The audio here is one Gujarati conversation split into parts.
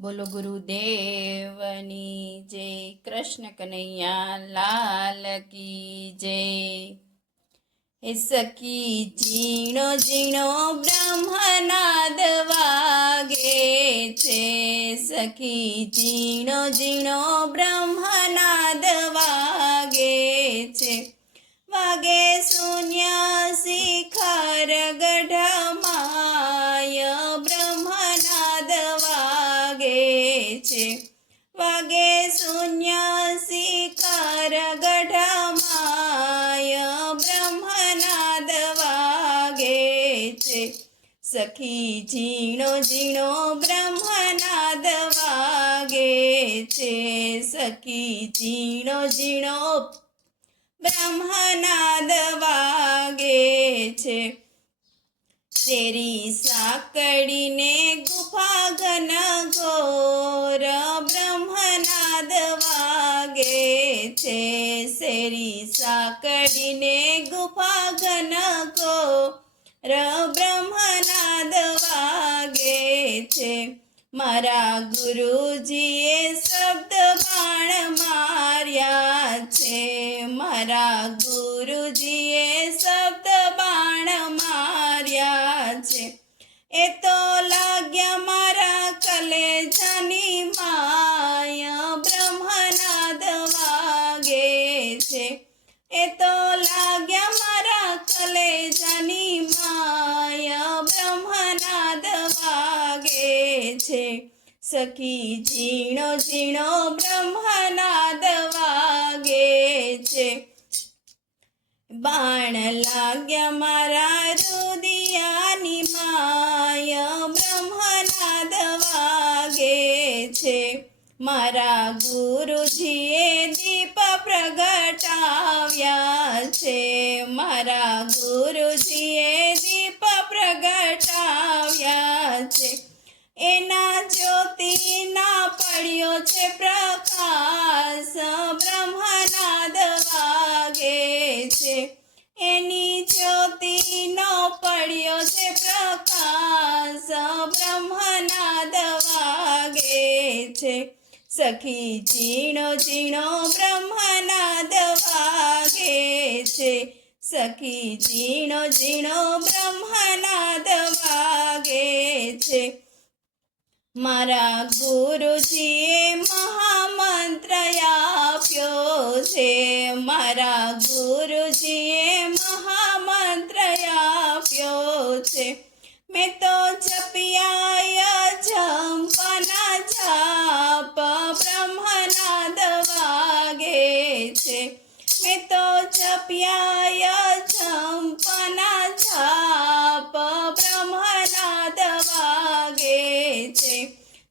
બોલો ગુરુદેવની જય. કૃષ્ણ કનૈયા લાલ કી જય. હે સખી ઝીણો ઝીણો બ્રહ્મનાદ વાગે છે. સખી ઝીણો ઝીણો બ્રહ્મનાદ વાગે છે. વાગે શૂન્ય શિખર ગઢમાય બ્રહ્મનાદ વાગે છે. વાગે શૂન્ય શિખર ગઢમાય બ્રહ્મનાદ વાગે છે. સખી ઝીણો ઝીણો બ્રહ્મનાદ વાગે છે. સખી ઝીણો ઝીણો બ્રહ્મનાદ વાગે છે. શેરી સાંકળીને ગુફા ઘન ઘોર બ્રહ્મનાદ વાગે છે. શેરી સાંકળીને ગુફા ઘન ઘોર બ્રહ્મનાદ વાગે છે. મારા ગુરુજીએ શબ્દ બાણ માર્યા છે. મારા ગુરુજીએ શબ્દ બાણ માર્યા છે. એ તો લાગ્યા મારા કલેજાની માય બ્રહ્મનાદ વાગે છે. એ તો લાગ્યા મારા કલેજાની માય બ્રહ્મનાદ વાગે છે. સખી ઝીણો ઝીણો બ્રહ્મનાદ વાગે છે. બાણ લાગ્યા મારા રુદિયાની માય બ્રહ્મનાદ વાગે છે. મારા ગુરુજીએ દીપ પ્રગટાવ્યા છે. મારા ગુરુજીએ દીપ પ્રગટાવ્યા છે. એના જ્યોતિના પડ્યો છે પ્રકાશ બ્રહ્મનાદ વાગે છે. એની જ્યોતિનો પડ્યો છે પ્રકાશ બ્રહ્મનાદ વાગે છે. સખી ઝીણો ઝીણો બ્રહ્મનાદ વાગે છે. સખી ઝીણો ઝીણો બ્રહ્મનાદ વાગે છે. મારા ગુરુજીએ મહામંત્ર આપ્યો છે. મારા ગુરુજીએ મહામંત્ર આપ્યો છે. મેં તો જપ્યા જંપના જાપ બ્રહ્મનાદ વાગે છે. મેં તો જપ્યા જંપના જાપ બ્રહ્મનાદ વાગે છે.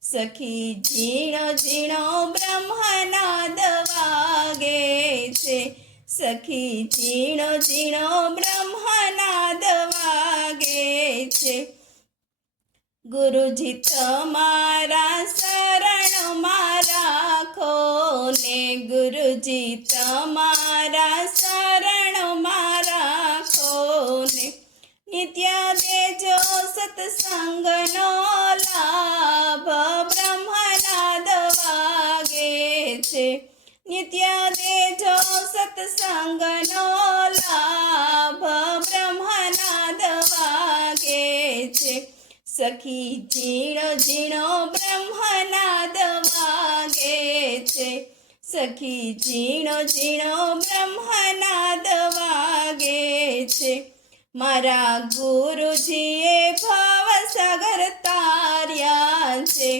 સખી ઝીણો ઝીણો બ્રહ્મનાદ વાગે છે. સખી ઝીણો ઝીણો બ્રહ્મનાદ વાગે છે. ગુરુજી તમારા શરણમાં રાખો ને. ગુરુજી તમારા શરણમાં રાખો ને. નિત્ય દેજો સત્સંગનો લાભ બ્રહ્મનાદ વાગે છે. નિત્ય દેજો સત્સંગનો લાભ બ્રહ્મનાદ વાગે છે. સખી ઝીણો ઝીણો બ્રહ્મનાદ વાગે છે. સખી ઝીણો ઝીણો બ્રહ્મનાદ વાગે છે. મારા ગુરુજીએ ભવસાગર તાર્યા છે.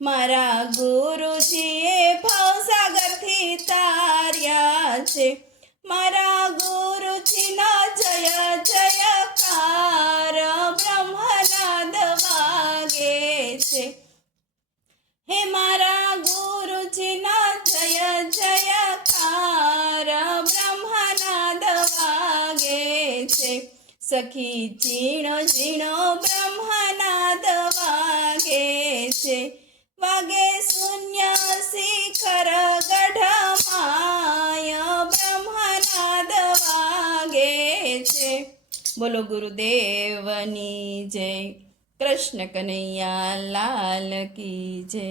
મારા ગુરુજીએ ભવસાગરથી તાર્યા છે. મારા ગુરુજીનો જય જયકાર બ્રહ્મનાદ વાગે છે. હે મારા ગુરુજીનો જય જયકાર બ્રહ્મનાદ વાગે છે. સખી ઝીણો ઝીણો બ્રહ્મનાદ વાગે છે. વાગે શૂન્ય શિખર ગઢમાય બ્રહ્મનાદ વાગે છે. બોલો ગુરુદેવની જય. કૃષ્ણ કનૈયા લાલ કી જય.